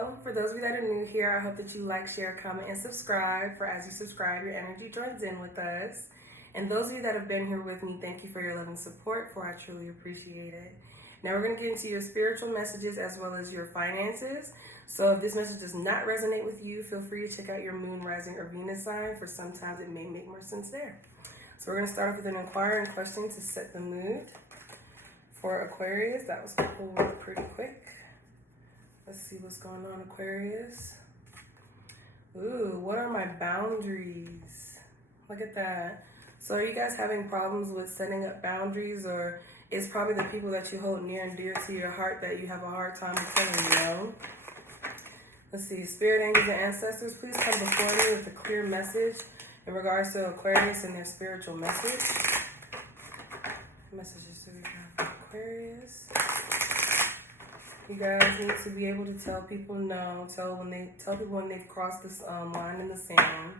Hello, for those of you that are new here, I hope that you like, share, comment, and subscribe. For as you subscribe, your energy joins in with us. And those of you that have been here with me, thank you for your love and support, for I truly appreciate it. Now we're going to get into your spiritual messages as well as your finances. So if this message does not resonate with you, feel free to check out your moon, rising, or Venus sign. For sometimes it may make more sense there. So we're going to start off with an inquiring question to set the mood for Aquarius. That was pulled pretty quick. Let's see what's going on, Aquarius. Ooh, what are my boundaries? Look at that. So are you guys having problems with setting up boundaries, or it's probably the people that you hold near and dear to your heart that you have a hard time telling no? Let's see, spirit angels and ancestors, please come before me with a clear message in regards to Aquarius and their spiritual message. Messages that we have for Aquarius. You guys need to be able to tell people no. Tell people when they've crossed this line in the sand.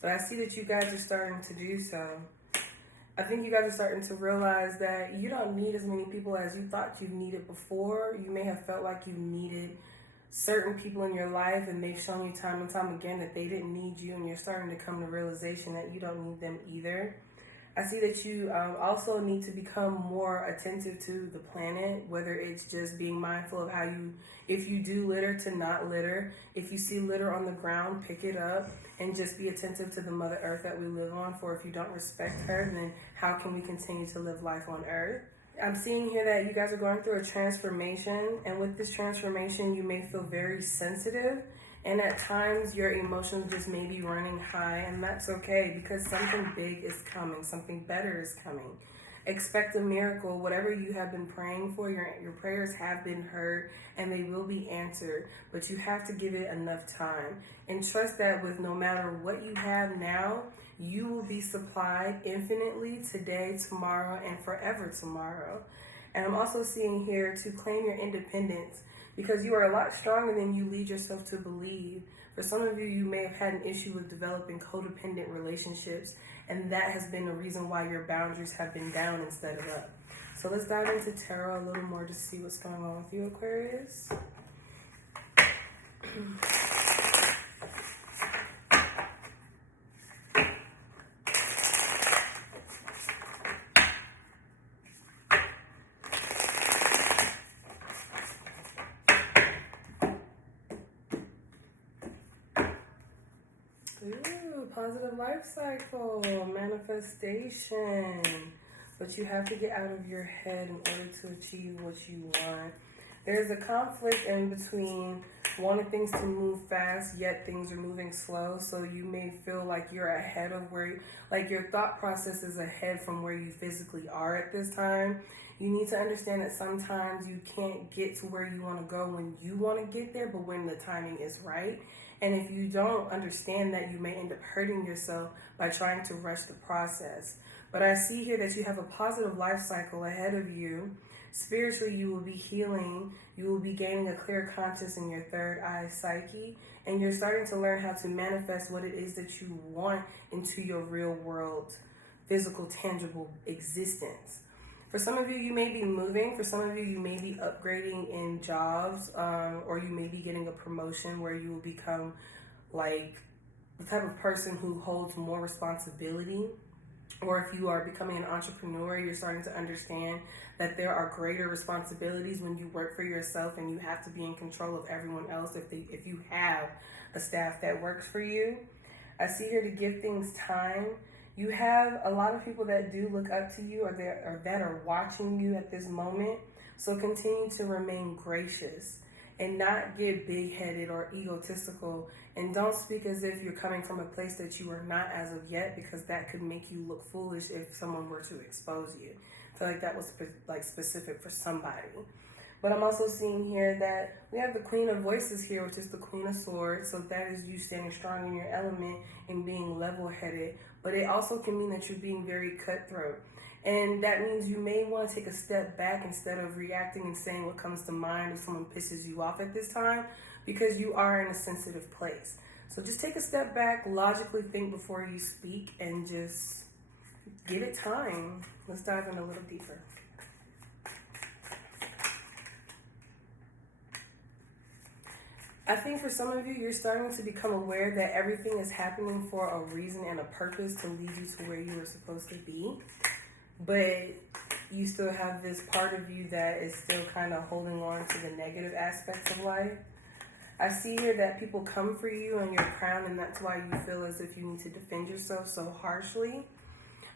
But I see that you guys are starting to do so. I think you guys are starting to realize that you don't need as many people as you thought you needed before. You may have felt like you needed certain people in your life, and they've shown you time and time again that they didn't need you, and you're starting to come to realization that you don't need them either. I see that you also need to become more attentive to the planet, whether it's just being mindful of how you, if you do litter, to not litter. If you see litter on the ground, pick it up and just be attentive to the Mother Earth that we live on. For if you don't respect her, then how can we continue to live life on Earth? I'm seeing here that you guys are going through a transformation, and with this transformation, you may feel very sensitive. And at times, your emotions just may be running high, and that's okay, because something big is coming. Something better is coming. Expect a miracle. Whatever you have been praying for, your prayers have been heard, and they will be answered. But you have to give it enough time. And trust that with no matter what you have now, you will be supplied infinitely today, tomorrow, and forever tomorrow. And I'm also seeing here to claim your independence, because you are a lot stronger than you lead yourself to believe. For some of you, you may have had an issue with developing codependent relationships, and that has been the reason why your boundaries have been down instead of up. So let's dive into tarot a little more to see what's going on with you, Aquarius. Ooh, positive life cycle, manifestation. But you have to get out of your head in order to achieve what you want. There's a conflict in between wanting things to move fast, yet things are moving slow. So you may feel like you're ahead of where, like your thought process is ahead from where you physically are at this time. You need to understand that sometimes you can't get to where you want to go when you want to get there, but when the timing is right. And if you don't understand that, you may end up hurting yourself by trying to rush the process. But I see here that you have a positive life cycle ahead of you. Spiritually, you will be healing. You will be gaining a clear conscience in your third eye psyche. And you're starting to learn how to manifest what it is that you want into your real world, physical, tangible existence. For some of you, you may be moving. For some of you, you may be upgrading in jobs, or you may be getting a promotion where you will become like the type of person who holds more responsibility. Or if you are becoming an entrepreneur, you're starting to understand that there are greater responsibilities when you work for yourself, and you have to be in control of everyone else if you have a staff that works for you. I see here to give things time. You have a lot of people that do look up to you, or that are watching you at this moment. So continue to remain gracious and not get big-headed or egotistical. And don't speak as if you're coming from a place that you are not as of yet, because that could make you look foolish if someone were to expose you. I feel like that was specific for somebody. But I'm also seeing here that we have the Queen of Voices here, which is the Queen of Swords. So that is you standing strong in your element and being level-headed. But it also can mean that you're being very cutthroat. And that means you may want to take a step back instead of reacting and saying what comes to mind if someone pisses you off at this time, because you are in a sensitive place. So just take a step back, logically think before you speak, and just give it time. Let's dive in a little deeper. I think for some of you, you're starting to become aware that everything is happening for a reason and a purpose to lead you to where you were supposed to be. But you still have this part of you that is still kind of holding on to the negative aspects of life. I see here that people come for you on your crown, and that's why you feel as if you need to defend yourself so harshly.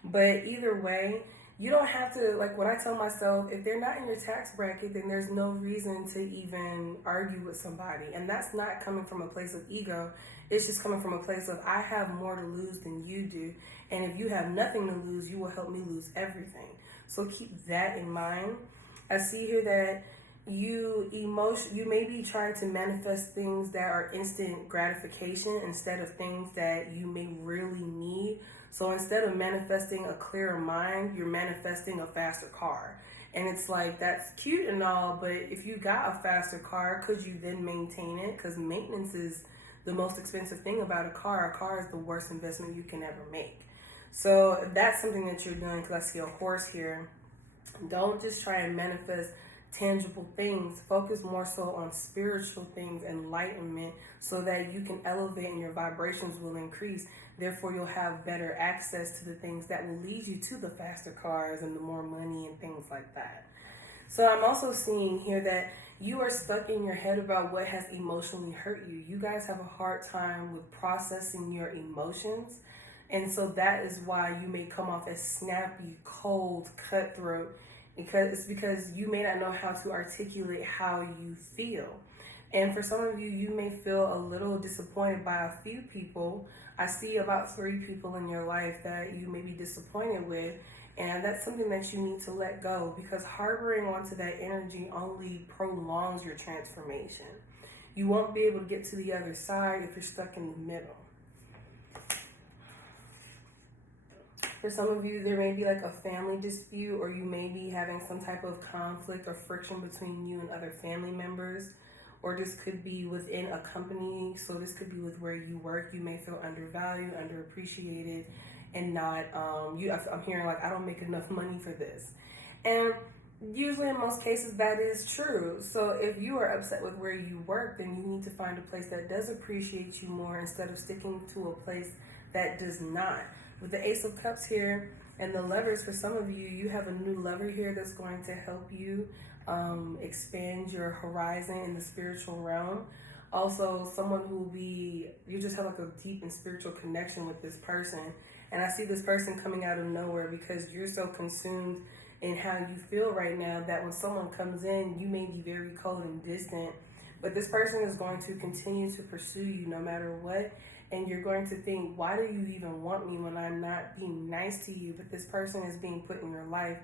But either way, you don't have to, like what I tell myself, if they're not in your tax bracket, then there's no reason to even argue with somebody. And that's not coming from a place of ego. It's just coming from a place of, I have more to lose than you do. And if you have nothing to lose, you will help me lose everything. So keep that in mind. I see here that you may be trying to manifest things that are instant gratification instead of things that you may really need. So instead of manifesting a clearer mind, you're manifesting a faster car. And it's like, that's cute and all, but if you got a faster car, could you then maintain it? Because maintenance is the most expensive thing about a car. A car is the worst investment you can ever make. So that's something that you're doing, because I see a horse here. Don't just try and manifest tangible things. Focus more so on spiritual things, enlightenment, so that you can elevate and your vibrations will increase. Therefore, you'll have better access to the things that will lead you to the faster cars and the more money and things like that. So I'm also seeing here that you are stuck in your head about what has emotionally hurt you. You guys have a hard time with processing your emotions. And so that is why you may come off as snappy, cold, cutthroat, because you may not know how to articulate how you feel. And for some of you, you may feel a little disappointed by a few people. I see about 3 people in your life that you may be disappointed with, and that's something that you need to let go, because harboring onto that energy only prolongs your transformation. You won't be able to get to the other side if you're stuck in the middle. For some of you, there may be like a family dispute, or you may be having some type of conflict or friction between you and other family members, or this could be within a company. So this could be with where you work. You may feel undervalued, underappreciated, and not, I'm hearing like, I don't make enough money for this. And usually in most cases that is true. So if you are upset with where you work, then you need to find a place that does appreciate you more instead of sticking to a place that does not. With the Ace of Cups here and the Lovers, for some of you, you have a new lover here that's going to help you expand your horizon in the spiritual realm. Also, someone who will be, you just have like a deep and spiritual connection with this person. And I see this person coming out of nowhere because you're so consumed in how you feel right now that when someone comes in, you may be very cold and distant. But this person is going to continue to pursue you no matter what. And you're going to think, why do you even want me when I'm not being nice to you? But this person is being put in your life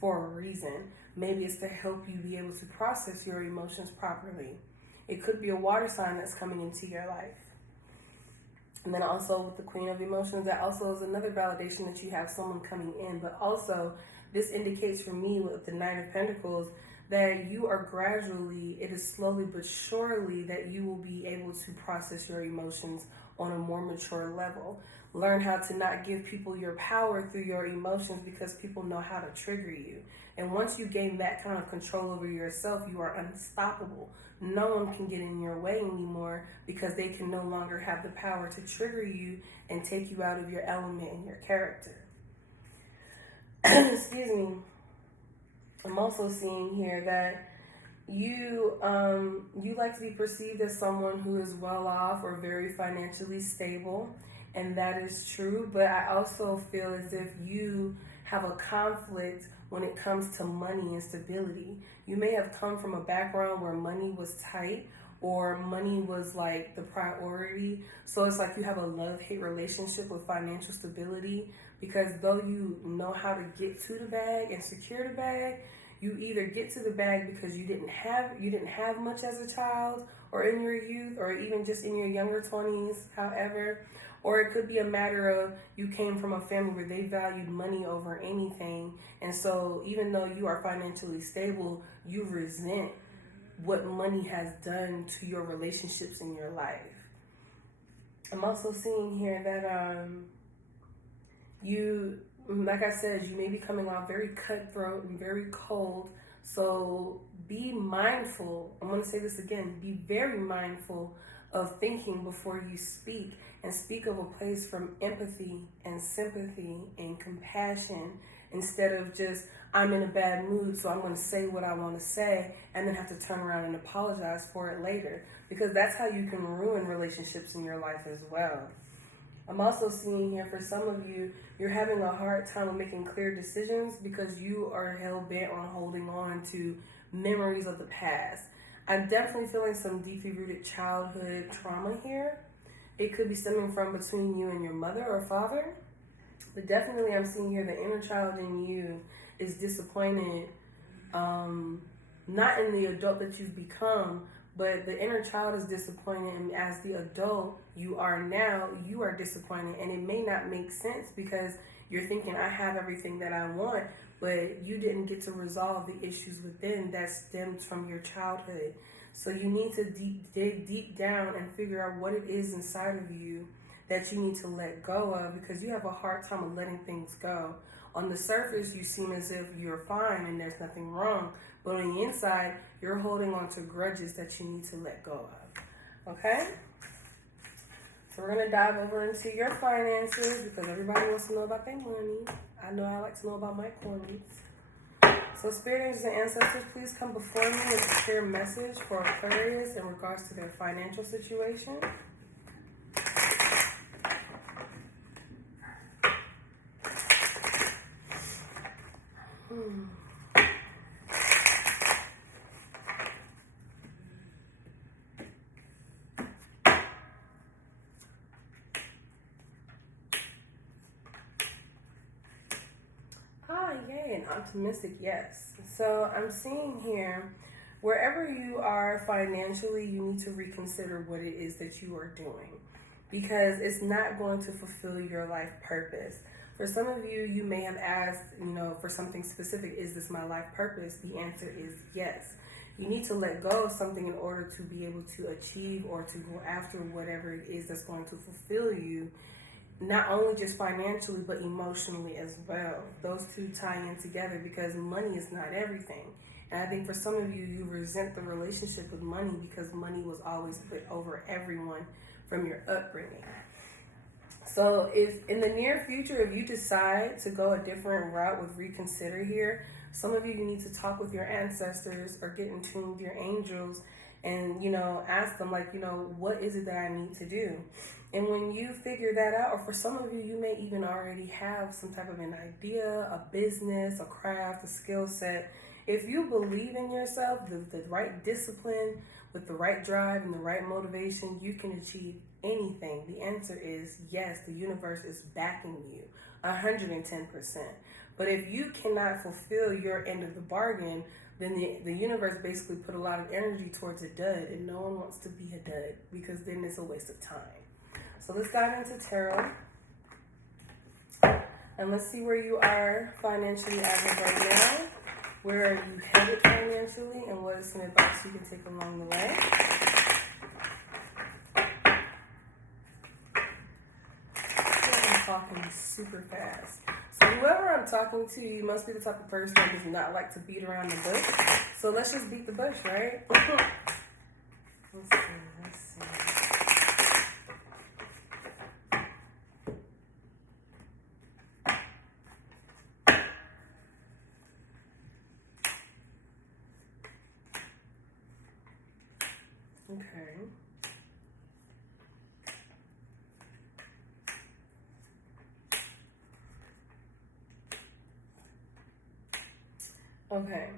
for a reason. Maybe it's to help you be able to process your emotions properly. It could be a water sign that's coming into your life. And then also with the Queen of Emotions, that also is another validation that you have someone coming in. But also, this indicates for me with the Knight of Pentacles that you are gradually, it is slowly but surely, that you will be able to process your emotions on a more mature level. Learn how to not give people your power through your emotions, because people know how to trigger you. And once you gain that kind of control over yourself, you are unstoppable. No one can get in your way anymore, because they can no longer have the power to trigger you and take you out of your element and your character. Excuse me. I'm also seeing here that you like to be perceived as someone who is well off or very financially stable, and that is true. But I also feel as if you have a conflict when it comes to money and stability. You may have come from a background where money was tight, or money was like the priority. So it's like you have a love-hate relationship with financial stability, because though you know how to get to the bag and secure the bag, you either get to the bag because you didn't have much as a child or in your youth or even just in your younger 20s, however, or it could be a matter of you came from a family where they valued money over anything. And so even though you are financially stable, you resent what money has done to your relationships in your life. I'm also seeing here that you, like I said, you may be coming off very cutthroat and very cold. So be mindful. I'm going to say this again. Be very mindful of thinking before you speak, and speak of a place from empathy and sympathy and compassion, instead of just, I'm in a bad mood, so I'm going to say what I want to say and then have to turn around and apologize for it later, because that's how you can ruin relationships in your life as well. I'm also seeing here, for some of you, you're having a hard time making clear decisions because you are hell-bent on holding on to memories of the past. I'm definitely feeling some deeply rooted childhood trauma here. It could be stemming from between you and your mother or father. But definitely I'm seeing here the inner child in you is disappointed, not in the adult that you've become, but the inner child is disappointed, and as the adult you are now, you are disappointed. And it may not make sense because you're thinking, I have everything that I want, but you didn't get to resolve the issues within that stems from your childhood. So you need to dig deep down and figure out what it is inside of you that you need to let go of, because you have a hard time of letting things go. On the surface, you seem as if you're fine and there's nothing wrong, but on the inside, you're holding on to grudges that you need to let go of. Okay? So we're going to dive over into your finances, because everybody wants to know about their money. I know I like to know about my coins. So spirits and ancestors, please come before me with a clear message for Aquarius in regards to their financial situation. Yay, an optimistic yes. So I'm seeing here, wherever you are financially, you need to reconsider what it is that you are doing, because it's not going to fulfill your life purpose. For some of you, you may have asked, for something specific, is this my life purpose? The answer is yes. You need to let go of something in order to be able to achieve or to go after whatever it is that's going to fulfill you, not only just financially, but emotionally as well. Those two tie in together, because money is not everything. And I think for some of you, you resent the relationship with money because money was always put over everyone from your upbringing. So if in the near future, if you decide to go a different route with reconsider here, some of you need to talk with your ancestors or get in tune with your angels and, ask them, what is it that I need to do? And when you figure that out, or for some of you, you may even already have some type of an idea, a business, a craft, a skill set. If you believe in yourself, the right discipline, with the right drive and the right motivation, you can achieve anything. The answer is yes, the universe is backing you 110%. But if you cannot fulfill your end of the bargain, then the universe basically put a lot of energy towards a dud, and no one wants to be a dud, because then it's a waste of time. So let's dive into tarot, and let's see where you are financially as of right now. Where are you headed financially, and what is some advice you can take along the way? I'm talking super fast. So whoever I'm talking to, you must be the type of person that does not like to beat around the bush. So let's just beat the bush, right? Let's see. Okay. Okay.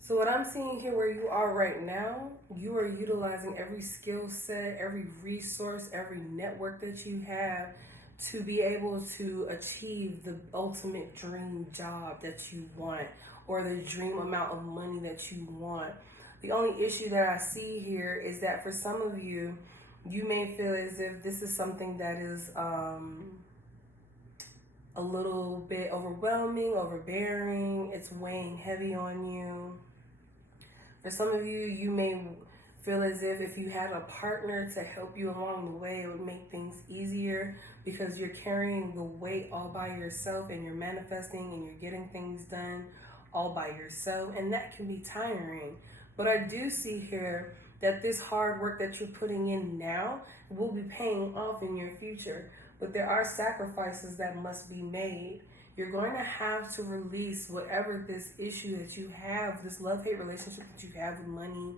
So what I'm seeing here, where you are right now, you are utilizing every skill set, every resource, every network that you have to be able to achieve the ultimate dream job that you want, or the dream amount of money that you want. The only issue that I see here is that for some of you, you may feel as if this is something that is a little bit overwhelming, overbearing. It's weighing heavy on you. For some of you, you may feel as if you had a partner to help you along the way, it would make things easier, because you're carrying the weight all by yourself, and you're manifesting and you're getting things done all by yourself, and that can be tiring. But I do see here that this hard work that you're putting in now will be paying off in your future. But there are sacrifices that must be made. You're going to have to release whatever this issue that you have, this love-hate relationship that you have with money,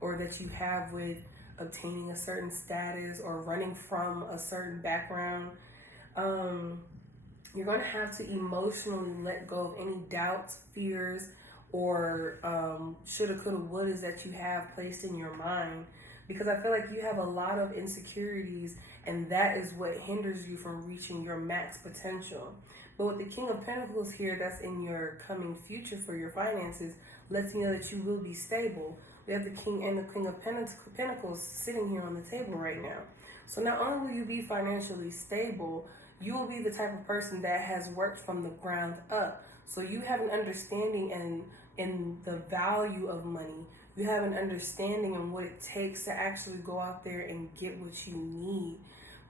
or that you have with obtaining a certain status or running from a certain background. You're going to have to emotionally let go of any doubts, fears, or shoulda, coulda, wouldas that you have placed in your mind, because I feel like you have a lot of insecurities, and that is what hinders you from reaching your max potential. But with the King of Pentacles here, that's in your coming future for your finances, lets you know that you will be stable. We have the King and the Queen of Pentacles sitting here on the table right now. So not only will you be financially stable, you will be the type of person that has worked from the ground up. So you have an understanding in the value of money. You have an understanding in what it takes to actually go out there and get what you need.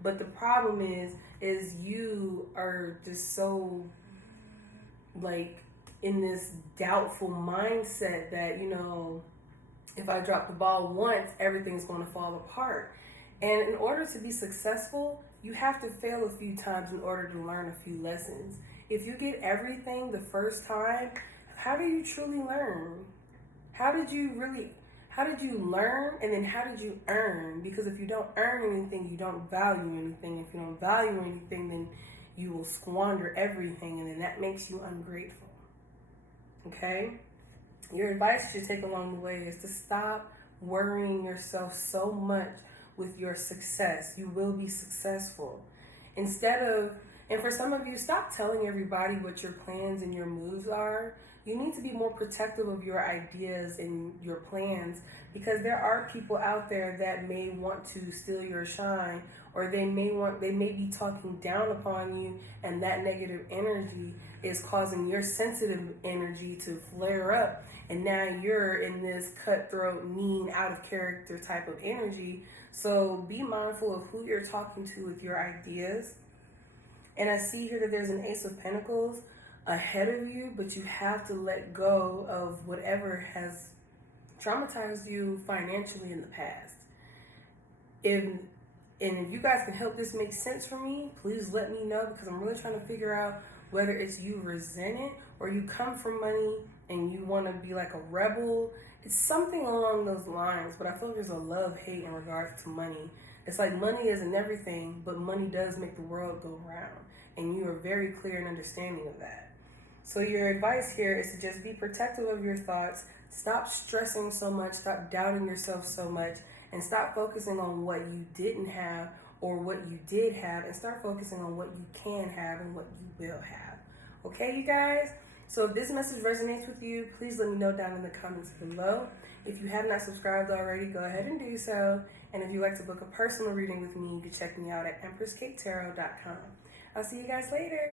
But the problem is you are just so like in this doubtful mindset that, you know, if I drop the ball once, everything's going to fall apart. And in order to be successful, you have to fail a few times in order to learn a few lessons. If you get everything the first time, how do you truly learn? How did you learn, and then how did you earn? Because if you don't earn anything, you don't value anything. If you don't value anything, then you will squander everything, and then that makes you ungrateful. Okay? Your advice you take along the way is to stop worrying yourself so much with your success. You will be successful. And for some of you, stop telling everybody what your plans and your moves are. You need to be more protective of your ideas and your plans, because there are people out there that may want to steal your shine, or they may be talking down upon you, and that negative energy is causing your sensitive energy to flare up, and now you're in this cutthroat, mean, out of character type of energy. So be mindful of who you're talking to with your ideas. And I see here that there's an Ace of Pentacles ahead of you, but you have to let go of whatever has traumatized you financially in the past. And if you guys can help this make sense for me, please let me know, because I'm really trying to figure out whether it's you resent it or you come from money and you want to be like a rebel. It's something along those lines, but I feel like there's a love-hate in regards to money. It's like money isn't everything, but money does make the world go round, and you are very clear and understanding of that. So your advice here is to just be protective of your thoughts, stop stressing so much, stop doubting yourself so much, and stop focusing on what you didn't have or what you did have, and start focusing on what you can have and what you will have. Okay, you guys? So if this message resonates with you, please let me know down in the comments below. If you have not subscribed already, go ahead and do so. And if you'd like to book a personal reading with me, you can check me out at EmpressKateTarot.com. I'll see you guys later.